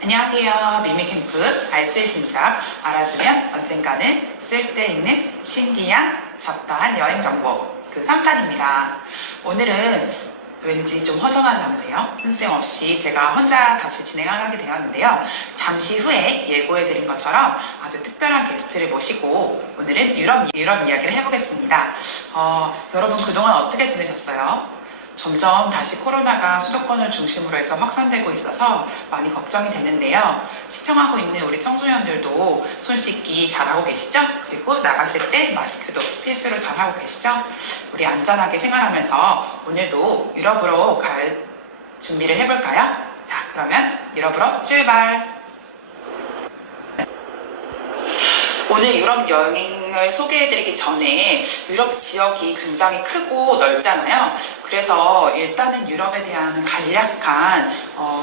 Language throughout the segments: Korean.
안녕하세요. 미미캠프 알쓸 신작 알아두면 언젠가는 쓸데있는 신기한 잡다한 여행 정보 그 3탄입니다. 오늘은 왠지 좀 허전하지 않으세요? 훈쌤 없이 제가 혼자 다시 진행하게 되었는데요. 잠시 후에 예고해드린 것처럼 아주 특별한 게스트를 모시고 오늘은 유럽 이야기를 해보겠습니다. 여러분 그동안 어떻게 지내셨어요? 점점 다시 코로나가 수도권을 중심으로 해서 확산되고 있어서 많이 걱정이 되는데요. 시청하고 있는 우리 청소년들도 손 씻기 잘하고 계시죠? 그리고 나가실 때 마스크도 필수로 잘하고 계시죠? 우리 안전하게 생활하면서 오늘도 유럽으로 갈 준비를 해볼까요? 자, 그러면 유럽으로 출발! 오늘 유럽 여행을 소개해드리기 전에 유럽 지역이 굉장히 크고 넓잖아요. 그래서 일단은 유럽에 대한 간략한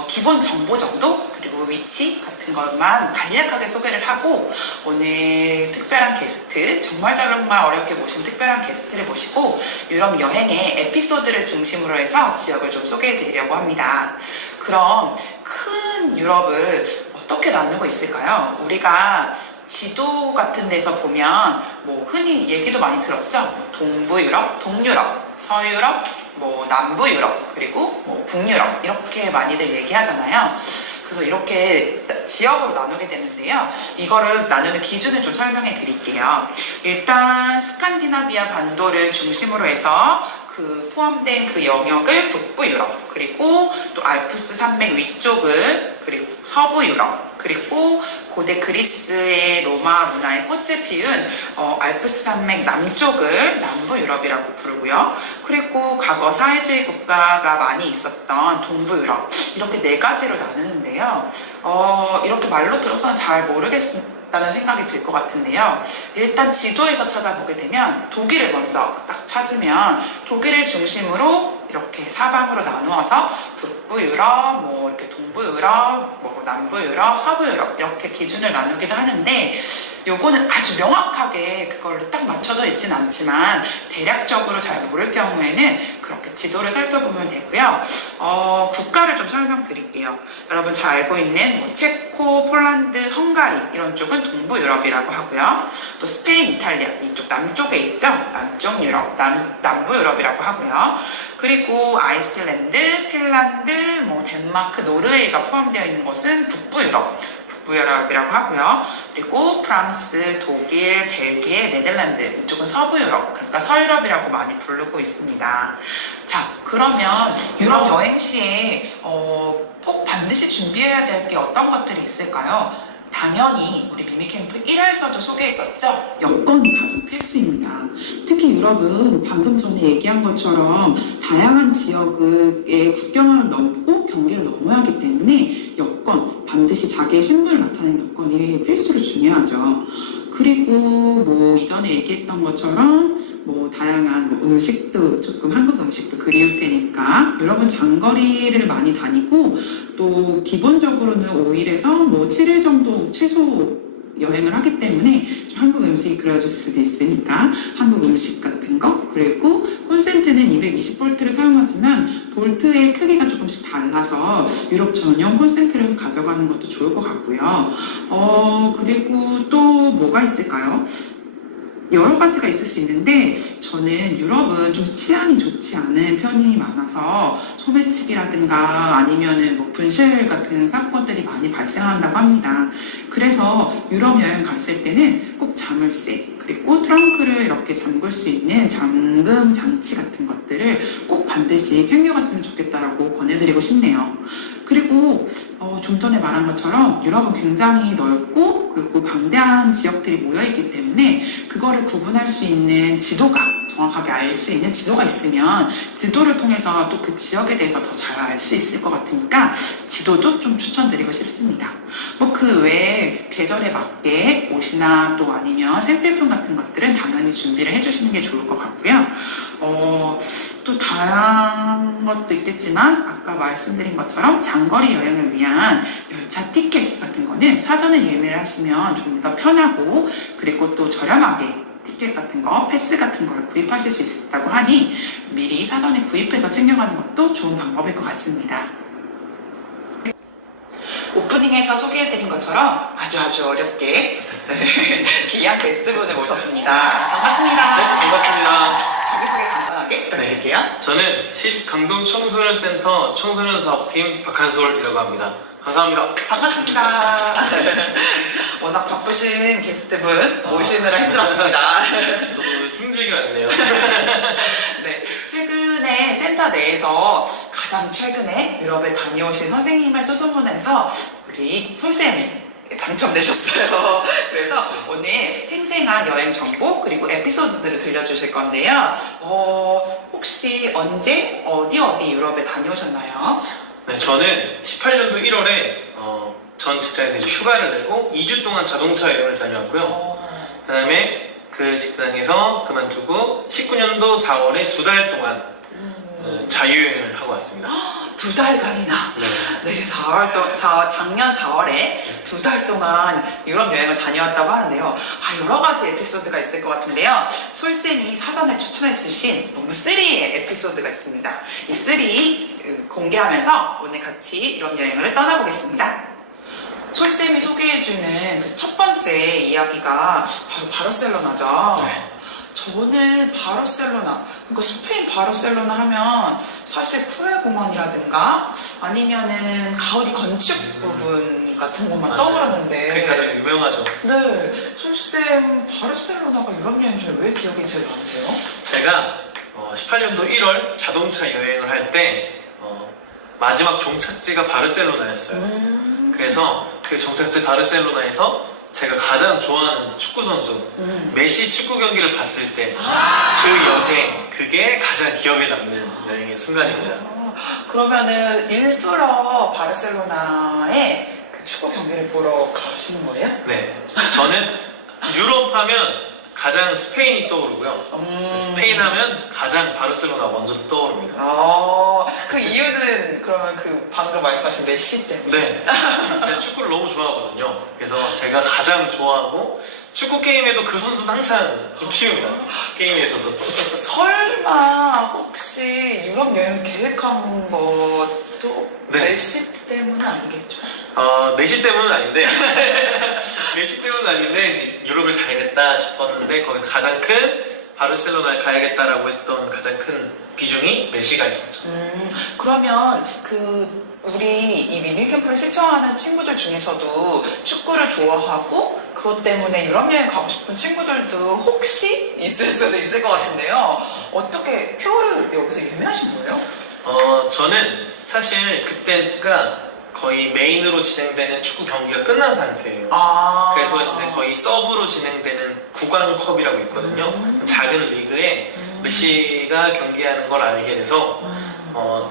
기본 정보 정도 그리고 위치 같은 것만 간략하게 소개를 하고 오늘 특별한 게스트 정말 어렵게 모신 특별한 게스트를 모시고 유럽 여행의 에피소드를 중심으로 해서 지역을 좀 소개해드리려고 합니다. 그럼 큰 유럽을 어떻게 나누고 있을까요? 우리가 지도 같은 데서 보면 뭐 흔히 얘기도 많이 들었죠. 동부 유럽, 동유럽, 서유럽, 뭐 남부 유럽, 그리고 뭐 북유럽 이렇게 많이들 얘기하잖아요. 그래서 이렇게 지역으로 나누게 되는데요. 이거를 나누는 기준을 좀 설명해 드릴게요. 일단 스칸디나비아 반도를 중심으로 해서 포함된 그 영역을 북부 유럽, 그리고 또 알프스 산맥 위쪽을, 그리고 서부 유럽, 그리고 고대 그리스의 로마 문화의 꽃을 피운 알프스 산맥 남쪽을 남부 유럽이라고 부르고요. 그리고 과거 사회주의 국가가 많이 있었던 동부 유럽, 이렇게 네 가지로 나누는데요. 이렇게 말로 들어서는 잘 모르겠다는 생각이 들 것 같은데요. 일단 지도에서 찾아보게 되면 독일을 먼저 딱 찾으면 독일을 중심으로 이렇게 사방으로 나누어서 북부 유럽, 뭐 이렇게 동부 유럽, 뭐 남부 유럽, 서부 유럽 이렇게 기준을 나누기도 하는데 요거는 아주 명확하게 그걸로 딱 맞춰져 있진 않지만 대략적으로 잘 모를 경우에는 그렇게 지도를 살펴보면 되고요. 국가를 좀 설명드릴게요. 여러분 잘 알고 있는 뭐 체코, 폴란드, 헝가리 이런 쪽은 동부 유럽이라고 하고요. 또 스페인, 이탈리아 이쪽 남쪽에 있죠. 남쪽 유럽, 남부 유럽이라고 하고요. 그리고 아이슬란드, 핀란드, 뭐 덴마크, 노르웨이가 포함되어 있는 곳은 북부 유럽이라고 하고요. 그리고 프랑스, 독일, 벨기에, 네덜란드 이쪽은 서부 유럽, 그러니까 서유럽이라고 많이 부르고 있습니다. 자, 그러면 유럽 여행 시에 꼭 반드시 준비해야 될 게 어떤 것들이 있을까요? 당연히 우리 미미캠프 1화에서도 소개했었죠? 여권이 가장 필수입니다. 특히 유럽은 방금 전에 얘기한 것처럼 다양한 지역의 국경을 넘고 경계를 넘어야 하기 때문에 여권, 반드시 자기의 신분을 나타내는 여권이 필수로 중요하죠. 그리고 뭐 이전에 얘기했던 것처럼 뭐 다양한 뭐 음식도 조금 한국 음식도 그리울 테니까 유럽은 장거리를 많이 다니고 또 기본적으로는 5일에서 뭐 7일 정도 최소 여행을 하기 때문에 한국 음식이 그려질 수도 있으니까 한국 음식 같은 거 그리고 콘센트는 220V를 사용하지만 볼트의 크기가 조금씩 달라서 유럽 전용 콘센트를 가져가는 것도 좋을 것 같고요. 그리고 또 뭐가 있을까요? 여러 가지가 있을 수 있는데 저는 유럽은 좀 치안이 좋지 않은 편이 많아서 소매치기라든가 아니면은 뭐 분실 같은 사건들이 많이 발생한다고 합니다. 그래서 유럽 여행 갔을 때는 꼭 자물쇠 그리고 트렁크를 이렇게 잠글 수 있는 잠금 장치 같은 것들을 꼭 반드시 챙겨갔으면 좋겠다라고 권해드리고 싶네요. 그리고 좀 전에 말한 것처럼 유럽은 굉장히 넓고 그리고 방대한 지역들이 모여있기 때문에 그거를 구분할 수 있는 지도가 정확하게 알 수 있는 지도가 있으면 지도를 통해서 또 그 지역에 대해서 더 잘 알 수 있을 것 같으니까 지도도 좀 추천드리고 싶습니다. 뭐 그 외에 계절에 맞게 옷이나 또 아니면 생필품 같은 것들은 당연히 많이 준비를 해주시는 게 좋을 것 같고요. 또 다양한 것도 있겠지만 아까 말씀드린 것처럼 장거리 여행을 위한 열차 티켓 같은 거는 사전에 예매를 하시면 좀 더 편하고 그리고 또 저렴하게 티켓 같은 거, 패스 같은 걸 구입하실 수 있다고 하니 미리 사전에 구입해서 챙겨가는 것도 좋은 방법일 것 같습니다. 오프닝에서 소개해드린 것처럼 아주 어렵게 귀한 게스트분을 모셨습니다. 반갑습니다. 네, 반갑습니다. 자기소개 간단하게 부탁드릴게요. 저는 10 강동 청소년센터 청소년 사업팀 박한솔이라고 합니다. 감사합니다. 반갑습니다. 워낙 바쁘신 게스트분 모시느라 힘들었습니다. 저도 힘들게 왔네요. 네, 최근에 센터 내에서 가장 최근에 유럽에 다녀오신 선생님을 수소문해서 우리 솔쌤이 당첨되셨어요. 그래서 오늘 생생한 여행 정보 그리고 에피소드들을 들려주실 건데요. 혹시 언제 어디 유럽에 다녀오셨나요? 네, 저는 18년도 1월에 전 직장에서 이제 휴가를 내고 2주 동안 자동차 여행을 다녀왔고요. 그 다음에 그 직장에서 그만두고 19년도 4월에 2달 동안 자유여행을 하고 왔습니다. 2달간이나. 네. 네, 작년 4월에 2달 동안 유럽 여행을 다녀왔다고 하는데요. 여러 가지 에피소드가 있을 것 같은데요. 솔쌤이 사전에 추천해주신 너무 스리의 에피소드가 있습니다. 이 스리 공개하면서 오늘 같이 유럽 여행을 떠나보겠습니다. 솔쌤이 소개해주는 그 첫 번째 이야기가 바로 바르셀로나죠. 네. 저는 바르셀로나, 그러니까 스페인 바르셀로나 하면 사실 푸에 공원이라든가 아니면은 가우디 건축 부분 같은 것만 맞아요. 떠올랐는데 그게 가장 유명하죠. 네, 솔쌤 바르셀로나가 유럽 여행 중에 왜 기억이 제일 나세요? 제가 18년도 1월 자동차 여행을 할 때 마지막 종착지가 바르셀로나였어요. 그래서 그 종착지 바르셀로나에서 제가 가장 좋아하는 축구 선수 메시 축구 경기를 봤을 때 그 여행, 그게 가장 기억에 남는 여행의 순간입니다. 그러면은 일부러 바르셀로나에 그 축구 경기를 보러 가시는 거예요? 네, 저는 유럽 하면 가장 스페인이 떠오르고요. 스페인 하면 가장 바르셀로나 먼저 떠오릅니다. 그 이유는 그러면 그 방금 말씀하신 메시 때문에? 네, 제가 축구를 너무 좋아하거든요. 그래서 제가 가장 좋아하고 축구 게임에도 그 선수는 항상 키웁니다. 게임에서도. 설마 혹시 유럽 여행 계획한 것도 네. 메시 때문은 아니겠죠? 메시 때문은 아닌데 메시 때문은 아닌데 이제 유럽을 가야겠다 싶었는데 거기서 가장 큰 바르셀로나에 가야겠다라고 했던 가장 큰 비중이 메시가 있었죠. 그러면 우리 이 미니 캠프를 신청하는 친구들 중에서도 축구를 좋아하고 그것 때문에 유럽 여행 가고 싶은 친구들도 혹시 있을 수도 있을 것 같은데요. 어떻게 표를 여기서 예매하신 거예요? 저는 사실 그때가 거의 메인으로 진행되는 축구 경기가 끝난 상태예요. 그래서 이제 거의 서브로 진행되는 구강컵이라고 있거든요. 작은 리그에 메시가 경기하는 걸 알게 돼서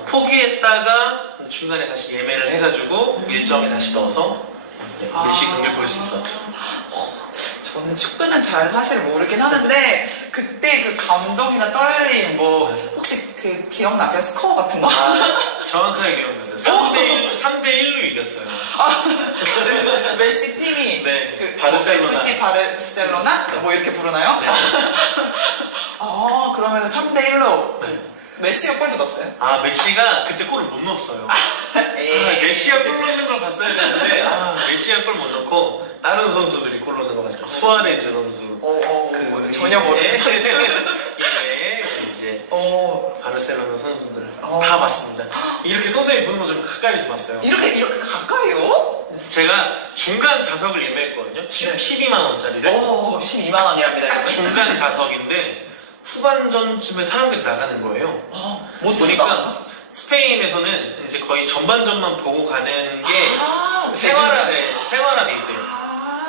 포기했다가 중간에 다시 예매를 해가지고 일정에 다시 넣어서 메시 경기를 볼 수 있었죠. 저는 축구는 잘 사실 모르긴 하는데 그때 그 감동이나 떨림 혹시 그 기억나세요? 스코어 같은 거? 정확하게 기억나요. 3대 1로 이겼어요. 네, 메시 팀이 네, 바르셀로나. FC 바르셀로나? 네. 이렇게 부르나요? 네. 그러면 3대 1로 네. 메시가 골도 넣었어요? 메시가 그때 골을 못 넣었어요. 메시가 골 넣는 걸 봤어야 되는데 메시가 골 못 넣고 다른 선수들이 골 넣는 거 봤어요. 수아레즈 선수. 전혀 모르는 선수. 예, 이제 바르셀로나 선수들 다 봤습니다. 이렇게 선생님 보는 거 좀 가까이서 봤어요. 이렇게 가까이요? 제가 중간 좌석을 예매했거든요. 12만 원짜리를. 12만 원이랍니다. 이거는. 중간 좌석인데 후반전쯤에 사람들이 나가는 거예요. 못 보니까 스페인에서는 이제 거의 전반전만 보고 가는 게 생활화돼 있대요.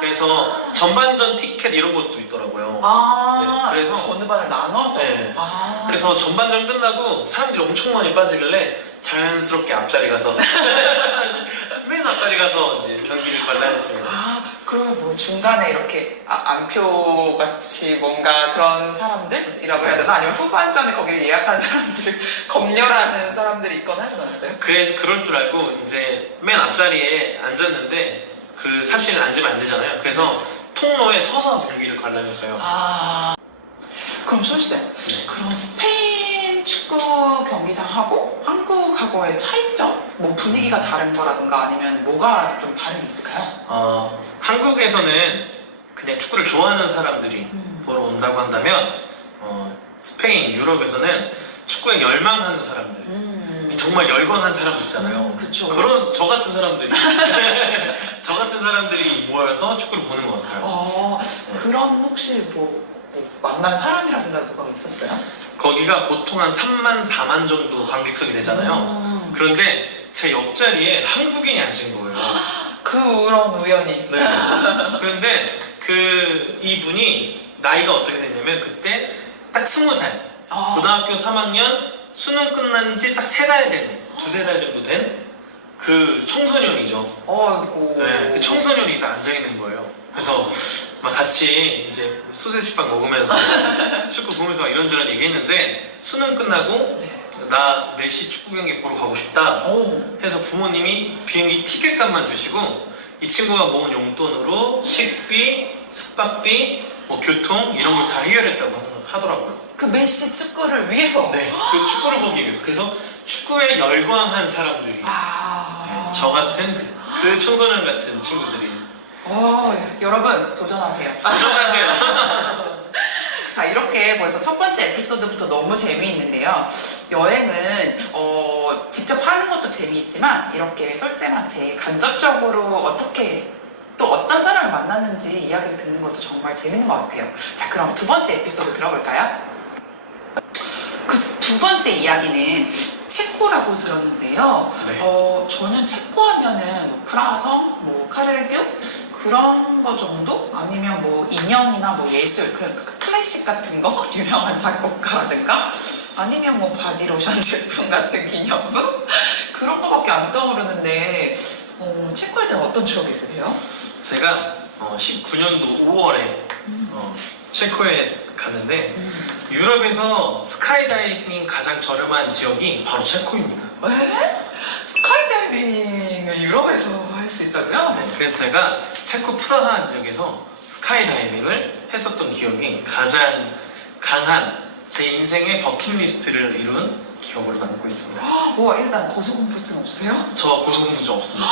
그래서 전반전 티켓 이런 것도 있더라고요. 네, 그래서 전반을 나눠서. 네. 그래서 전반전 끝나고 사람들이 엄청 많이 빠지길래 자연스럽게 앞자리 가서 맨 앞자리 가서 이제 경기를 관람했습니다. 그러면 뭐 중간에 이렇게 안표 같이 뭔가 그런 사람들이라고 해야 되나? 아니면 후반전에 거기를 예약한 사람들을 검열하는 사람들이 있거나 하진 않았어요? 그럴 줄 알고 이제 맨 앞자리에 앉았는데 그 사실 앉으면 안 되잖아요. 그래서 통로에 서서 경기를 관람했어요. 아, 그럼 솔쌤, 네. 그런 스페인 축구 경기장하고 한국하고의 차이점? 뭐 분위기가 다른 거라든가 아니면 뭐가 좀 다른 게 있을까요? 한국에서는 그냥 축구를 좋아하는 사람들이 보러 온다고 한다면 스페인, 유럽에서는 축구에 열망하는 사람들, 정말 열광한 사람들 있잖아요. 그쵸. 그런 저 같은 사람들이 저 같은 사람들이 모여서 축구를 보는 것 같아요. 그럼 혹시 뭐 만난 사람이라든가 누가 있었어요? 거기가 보통 한 3만, 4만 정도 관객석이 되잖아요. 그런데 제 옆자리에 한국인이 앉은 거예요. 그런 우연이. 네. 그런데 이분이 나이가 어떻게 됐냐면 그때 딱 20살. 고등학교 3학년 수능 끝난 지 딱 3달 된, 두세 달 정도 된 그 청소년이죠. 어이고. 네, 그 청소년이 딱 앉아있는 거예요. 그래서 막 같이 이제 소세지빵 먹으면서 축구 보면서 막 이런저런 얘기했는데 수능 끝나고 나 메시 축구 경기 보러 가고 싶다 해서 부모님이 비행기 티켓값만 주시고 이 친구가 모은 용돈으로 식비, 숙박비, 뭐 교통 이런 걸 다 해결했다고 하더라고요. 그 메시 축구를 위해서? 네, 그 축구를 보기 위해서. 그래서 축구에 열광한 사람들이 저 같은 그 청소년 같은 친구들이 여러분 도전하세요. 도전하세요. 자, 이렇게 벌써 첫 번째 에피소드부터 너무 재미있는데요. 여행은 직접 하는 것도 재미있지만 이렇게 설쌤한테 간접적으로 어떻게 또 어떤 사람을 만났는지 이야기를 듣는 것도 정말 재밌는 것 같아요. 자, 그럼 두 번째 에피소드 들어볼까요? 그 두 번째 이야기는 체코라고 들었는데요. 네. 저는 체코 하면은 뭐 프라하성, 뭐 카렐교 그런 거 정도? 아니면 뭐 인형이나 뭐 예술, 그 클래식 같은 거? 유명한 작곡가라든가? 아니면 뭐 바디로션 제품 같은 기념품? 그런 거밖에 안 떠오르는데 체코에 대한 어떤 추억이 있으세요? 제가 19년도 5월에 체코에 갔는데 유럽에서 스카이다이빙 가장 저렴한 지역이 바로 체코입니다. 왜? 스카이다이빙을 유럽에서 할 수 있다고요? 네, 그래서 제가 체코 프라하 지역에서 스카이다이빙을 했었던 기억이 가장 강한 제 인생의 버킷리스트를 이룬 기억으로 남고 있습니다. 와, 일단 고소공포증 없으세요? 저 고소공포증 없습니다.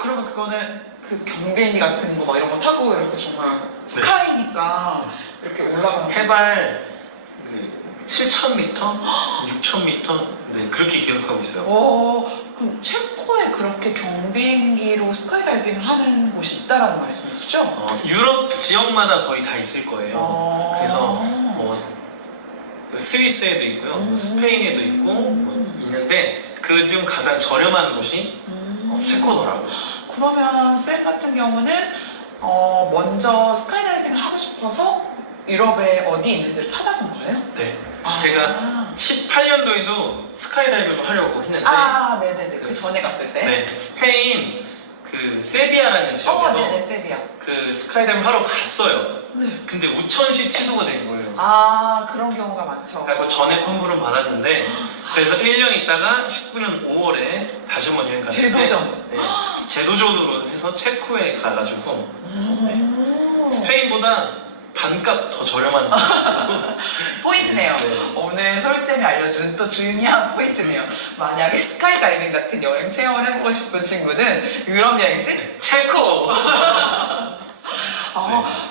그러면 그거는 그 경비행기 같은 거 막 이런 거 타고 이렇게 정말 스카이니까 이렇게 올라가는 해발 7,000m? 6,000m? 네, 그렇게 기억하고 있어요. 그럼 체코에 그렇게 경비행기로 스카이다이빙을 하는 곳이 있다라는 말씀이시죠? 유럽 지역마다 거의 다 있을 거예요. 그래서 뭐 스위스에도 있고요, 스페인에도 있고 있는데 그 중 가장 저렴한 곳이 체코더라고요. 그러면 쌤 같은 경우는 먼저 스카이다이빙을 하고 싶어서 유럽에 어디 있는지를 찾아본 거예요? 네. 제가 18년도에도 스카이다이빙을 하려고 했는데 네네네. 그 전에 갔을 때? 네, 스페인 그 세비야라는 지역에서 네네, 세비야. 그 스카이다이빙 하러 갔어요. 네. 근데 우천시 취소가 된 거예요. 그런 경우가 많죠. 그리고 전에 환불은 받았는데 그래서 1년 있다가 19년 5월에 다시 한번 여행 갔을 때 재도전. 네, 재도전으로 해서 체코에 가가지고 스페인보다 반값 더 저렴한 포인트네요. 네. 오늘 설쌤이 알려준 또 중요한 포인트네요. 만약에 스카이다이빙 같은 여행 체험을 해보고 싶은 친구는 유럽 여행지 체코!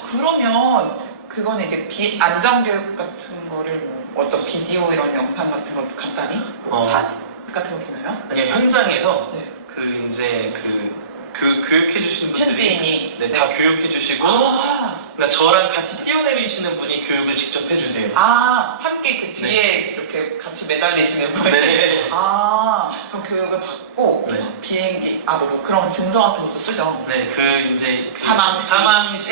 그러면 그거는 이제 안전교육 같은 거를 뭐 어떤 비디오 이런 영상 같은 걸 간단히 사진 같은 거 보나요? 아니 현장에서 네. 그 이제 교육해 주시는 분들이 현지인이 네, 다 교육해 주시고 그러니까 저랑 같이 뛰어내리시는 분이 교육을 직접 해주세요. 함께 그 뒤에 이렇게 같이 매달리시는 분이 네. 그럼 교육을 받고 네. 비행기 뭐 그런 증서 같은 것도 쓰죠. 네, 이제 사망시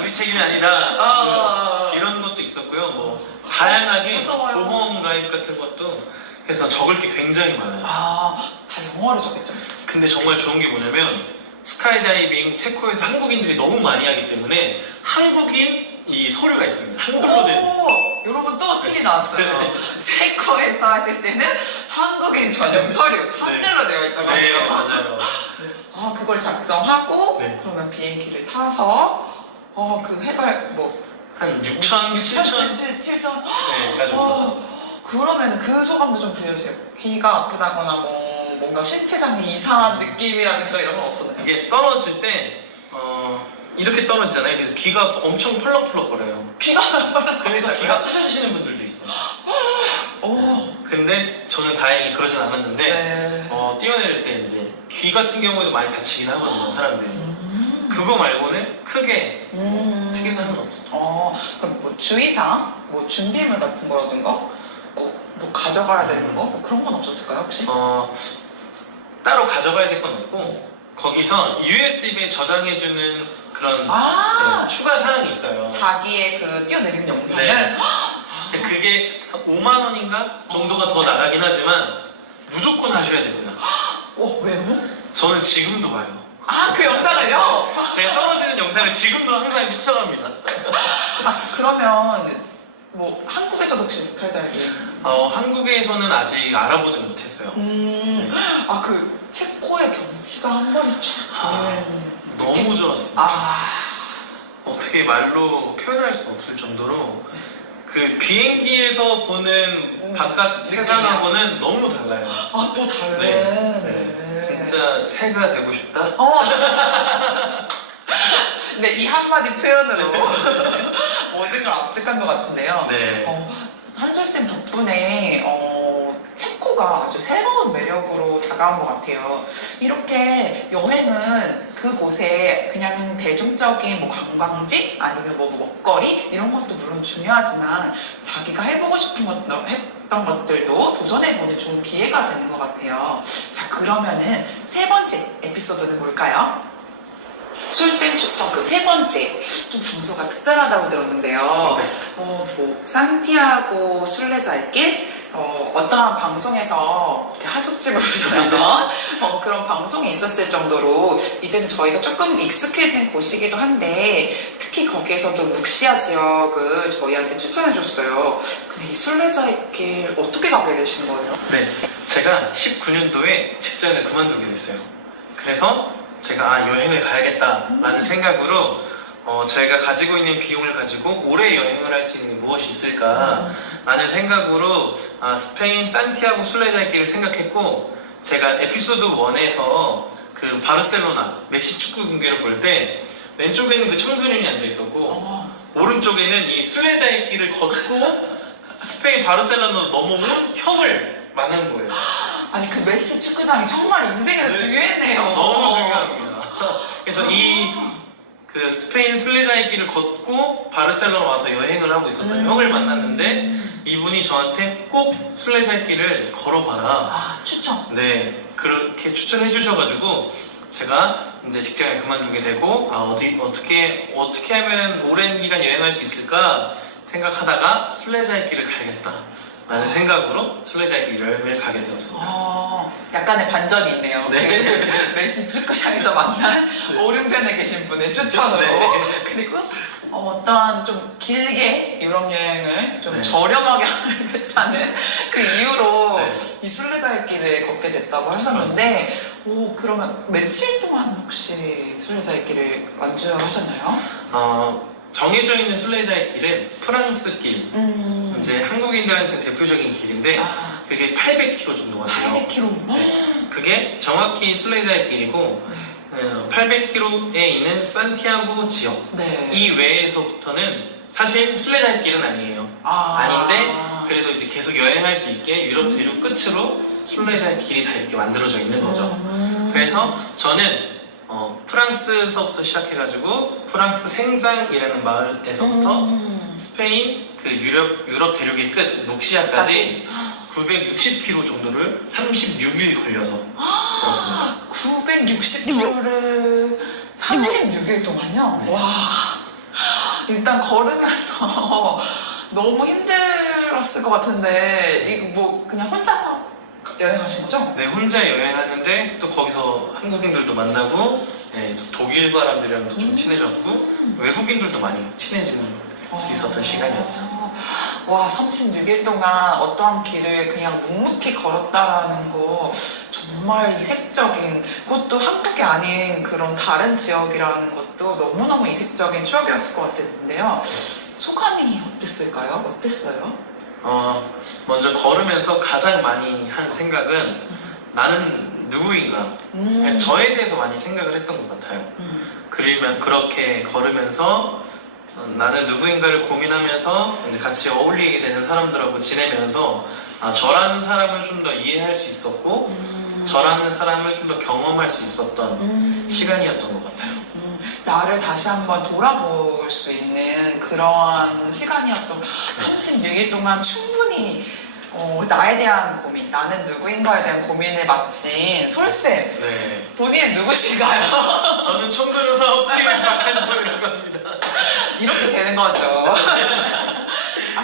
우리 책임이 아니라 이런 것도 있었고요. 뭐 다양하게 무서워요. 보험 가입 같은 것도 해서 적을 게 굉장히 많아요. 다 영어로 적겠죠. 근데 정말 좋은 게 뭐냐면 스카이다이빙 체코에서 한국인들이 너무 많이 하기 때문에 한국인 이 서류가 있습니다. 한글로 된. 여러분 또 팁이 나왔어요. 네. 체코에서 하실 때는 한국인 전용 서류 한글로 되어 있다고 네, 해요. 맞아요. 아, 그걸 작성하고 네. 그러면 비행기를 타서 그 해발 뭐 한 6천, 7천? 7천. 네, 까지 가서. 그러면 그 소감도 좀 들려주세요. 귀가 아프다거나 뭐 뭔가 신체장애 이상한 느낌이라든가 이런 건 없었나요? 이게 떨어질 때, 이렇게 떨어지잖아요. 그래서 귀가 엄청 펄럭펄럭거려요. 그래서 귀가 찢어지시는 분들도 있어요. 근데 저는 다행히 그러진 않았는데, 네. 뛰어내릴 때 이제 귀 같은 경우에도 많이 다치긴 하거든요, 사람들이. 그거 말고는 크게 특이사항은 없어요. 그럼 뭐 주의사항? 뭐 준비물 같은 거라든가? 꼭 뭐 가져가야 되는 거? 뭐 그런 건 없었을까요, 혹시? 따로 가져가야 될 건 없고, 거기서 USB에 저장해주는 그런 네, 추가 사항이 있어요. 자기의 그 뛰어내리는 영상을? 네. 그게 한 5만 원인가 정도가 더 나가긴 하지만 무조건 하셔야 됩니다. 왜요? 저는 지금도 봐요. 그 영상을요? 제가 떨어지는 영상을 지금도 항상 시청합니다. 그러면 뭐 한국에서도 혹시 스카이다이빙? 한국에서는 아직 알아보지 못했어요. 그 체코의 경치가 한 번에 쫙 보이는 너무 좋았습니다. 어떻게 말로 표현할 수 없을 정도로 그 비행기에서 보는 바깥 세상하고는 너무 달라요. 또 달래. 네. 진짜 새가 되고 싶다. 근데 이 한마디 표현으로 모든 걸 압축한 것 같은데요. 네. 한솔쌤 덕분에 체코가 아주 새로운 매력으로 다가온 것 같아요. 이렇게 여행은 그곳에 그냥 대중적인 뭐 관광지 아니면 뭐 먹거리 이런 것도 물론 중요하지만 자기가 해보고 싶은 했던 것들도 도전해보는 좋은 기회가 되는 것 같아요. 자, 그러면은 세 번째 에피소드는 뭘까요? 솔쌤 추천 그 세 번째 좀 장소가 특별하다고 들었는데요. 뭐 산티아고 순례자의 어떠한 방송에서 이렇게 하숙집을 운영하던 그런 방송이 있었을 정도로 이제는 저희가 조금 익숙해진 곳이기도 한데 특히 거기에서도 묵시아 지역을 저희한테 추천해줬어요. 근데 이 순례자의 길 어떻게 가게 되신 거예요? 네, 제가 19년도에 직장을 그만두게 됐어요. 그래서 제가 여행을 가야겠다라는 생각으로 저희가 가지고 있는 비용을 가지고 올해 여행을 할 수 있는 게 무엇이 있을까라는 생각으로 스페인 산티아고 순례자의 길을 생각했고, 제가 에피소드 1에서 그 바르셀로나 메시 축구 경기를 볼 때 왼쪽에는 그 청소년이 앉아 있었고 오른쪽에는 이 순례자의 길을 걷고 스페인 바르셀로나로 넘어온 형을 만난 거예요. 아니 그 메시 축구장이 정말 인생에서 중요했네요. 너무 중요합니다. 그래서 그 스페인 순례자의 길을 걷고 바르셀로나 와서 여행을 하고 있었던 형을 만났는데 이분이 저한테 꼭 순례자의 길을 걸어봐라. 추천. 네, 그렇게 추천해 주셔가지고 제가 이제 직장을 그만두게 되고 어떻게 하면 오랜 기간 여행할 수 있을까 생각하다가 순례자의 길을 가야겠다 라는 생각으로 순례자의 길 여행을 가게 되었습니다. 약간의 반전이 있네요. 네. 메시 축구장에서 만난 오른편에 계신 분의 추천으로. 네. 그리고 어떠한 좀 길게 유럽 여행을 좀 네. 저렴하게 하겠다는 그 이유로 네. 이 순례자의 길을 걷게 됐다고 하셨는데 그러면 며칠 동안 혹시 순례자의 길을 완주하셨나요? 정해져 있는 순례자의 길은 프랑스 길, 이제 한국인들한테 대표적인 길인데 그게 800km 정도가 돼요. 800km? 네. 그게 정확히 순례자의 길이고 800km에 있는 산티아고 지역 네. 이 외에서부터는 사실 순례자의 길은 아니에요. 아닌데 그래도 이제 계속 여행할 수 있게 유럽 대륙 끝으로 순례자의 길이 다 이렇게 만들어져 있는 거죠. 그래서 저는 프랑스서부터 시작해가지고 프랑스 생장이라는 마을에서부터 스페인 그 유럽 대륙의 끝 묵시아까지 960km 정도를 36일 걸려서 걸었습니다. 960km를 36일 동안요? 네. 와, 일단 걸으면서 너무 힘들었을 것 같은데 이거 뭐 그냥 혼자서 여행하신 거죠? 네, 혼자 여행하는데 또 거기서 한국인들도 만나고 네, 독일 사람들이랑도 좀 친해졌고 외국인들도 많이 친해지는 수 있었던 시간이었죠. 와, 36일 동안 어떠한 길을 그냥 묵묵히 걸었다라는 거 정말 이색적인, 그것도 한국이 아닌 그런 다른 지역이라는 것도 너무너무 이색적인 추억이었을 것 같은데요. 소감이 어땠을까요? 어땠어요? 먼저 걸으면서 가장 많이 한 생각은 나는 누구인가? 저에 대해서 많이 생각을 했던 것 같아요. 그러면 그렇게 걸으면서 나는 누구인가를 고민하면서 이제 같이 어울리게 되는 사람들하고 지내면서 저라는 사람을 좀 더 이해할 수 있었고 저라는 사람을 좀 더 경험할 수 있었던 시간이었던 것 같아요. 나를 다시 한번 돌아볼 수 있는 그런 시간이었던 36일 동안 충분히 나에 대한 고민, 나는 누구인가에 대한 고민을 마친 솔쌤. 네. 본인은 누구신가요? 저는 청소년사업팀의 박한솔이라고 합니다. 이렇게 되는 거죠.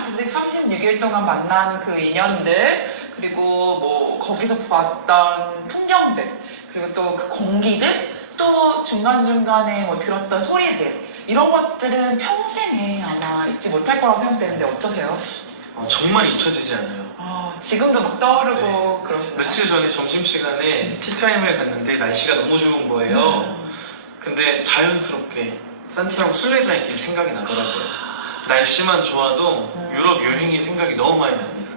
근데 36일 동안 만난 그 인연들, 그리고 뭐 거기서 봤던 풍경들, 그리고 또 그 공기들, 또 중간중간에 뭐 들었던 소리들, 이런 것들은 평생에 아마 잊지 못할 거라고 생각되는데 어떠세요? 정말 잊혀지지 않아요. 지금도 막 떠오르고 그러시나요? 며칠 전에 점심시간에 티타임을 갔는데 날씨가 너무 좋은 거예요. 근데 자연스럽게 산티아고 순례자의 길 생각이 나더라고요. 날씨만 좋아도 유럽 여행이 생각이 너무 많이 납니다.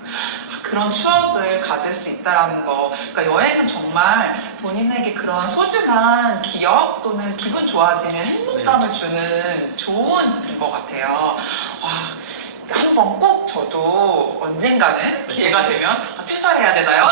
그런 추억을 가질 수 있다는 거. 그러니까 여행은 정말 본인에게 그런 소중한 기억 또는 기분 좋아지는 행복감을 주는 좋은 일인 것 같아요. 한번 꼭 저도 언젠가는 기회가 되면 퇴사를 해야 되나요?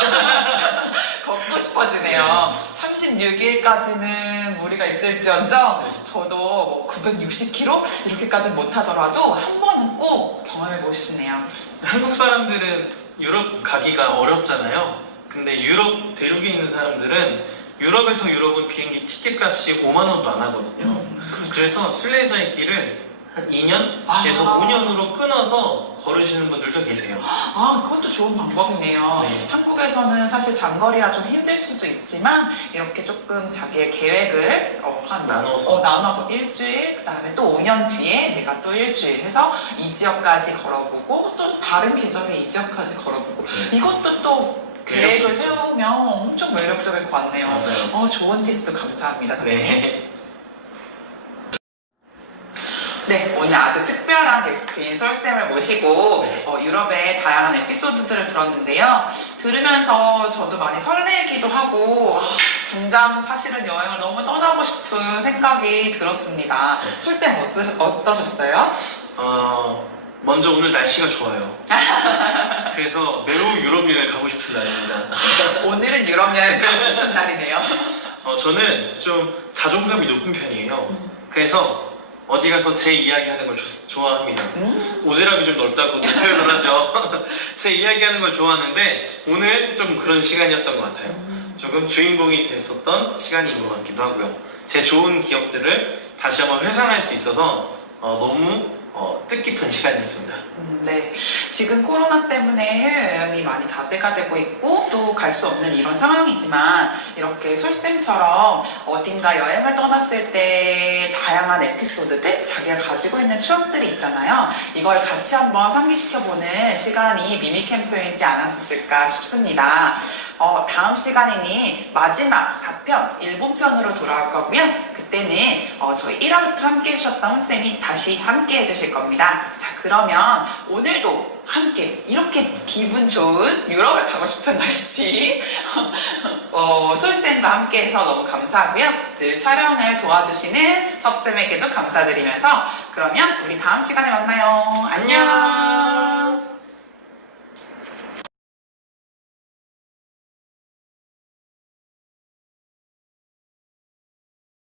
걷고 싶어지네요. 36일까지는 무리가 있을지언정 저도 뭐 960km 이렇게까지 못하더라도 한 번은 꼭 경험해보고 싶네요. 한국 사람들은 유럽 가기가 어렵잖아요. 근데 유럽 대륙에 있는 사람들은 유럽에서 유럽은 비행기 티켓 값이 5만 원도 안 하거든요. 그래서 순례자의 길을 한 2년에서 5년으로 끊어서 걸으시는 분들도 계세요. 그것도 좋은 방법이네요. 네. 한국에서는 사실 장거리라 좀 힘들 수도 있지만 이렇게 조금 자기의 계획을 나눠서 일주일, 그 다음에 또 5년 뒤에 내가 또 일주일 해서 이 지역까지 걸어보고 또 다른 계절에 이 지역까지 걸어보고 이것도 또 계획을 세우면 엄청 매력적일 것 같네요. 맞아요. 좋은 팁도 감사합니다. 네. 네, 오늘 아주 특별한 게스트인 솔쌤을 모시고 유럽의 다양한 에피소드들을 들었는데요. 들으면서 저도 많이 설레기도 하고 당장 사실은 여행을 너무 떠나고 싶은 생각이 들었습니다. 솔쌤 어떠셨어요? 먼저 오늘 날씨가 좋아요. 그래서 매우 유럽 여행 가고 싶은 날입니다. 오늘은 유럽 여행 가고 싶은 날이네요. 저는 좀 자존감이 높은 편이에요. 그래서 어디 가서 제 이야기 하는 걸 좋아합니다. 오지랖이 좀 넓다고도 표현을 하죠. 제 이야기 하는 걸 좋아하는데 오늘 좀 그런 시간이었던 것 같아요. 조금 주인공이 됐었던 시간인 것 같기도 하고요. 제 좋은 기억들을 다시 한번 회상할 수 있어서 너무 뜻깊은 시간이었습니다. 네, 지금 코로나 때문에 해외여행이 많이 자제가 되고 있고 또 갈 수 없는 이런 상황이지만 이렇게 솔쌤처럼 어딘가 여행을 떠났을 때 다양한 에피소드들, 자기가 가지고 있는 추억들이 있잖아요. 이걸 같이 한번 상기시켜보는 시간이 미미캠프이지 않았을까 싶습니다. 다음 시간이니 마지막 4편, 일본편으로 돌아올 거고요. 그때는 저희 1화부터 함께 해주셨던 혼쌤이 다시 함께 해주실 겁니다. 자, 그러면 오늘도 함께 이렇게 기분 좋은 유럽에 가고 싶은 날씨 솔쌤과 함께 해서 너무 감사하고요. 늘 촬영을 도와주시는 섭쌤에게도 감사드리면서 그러면 우리 다음 시간에 만나요. 안녕.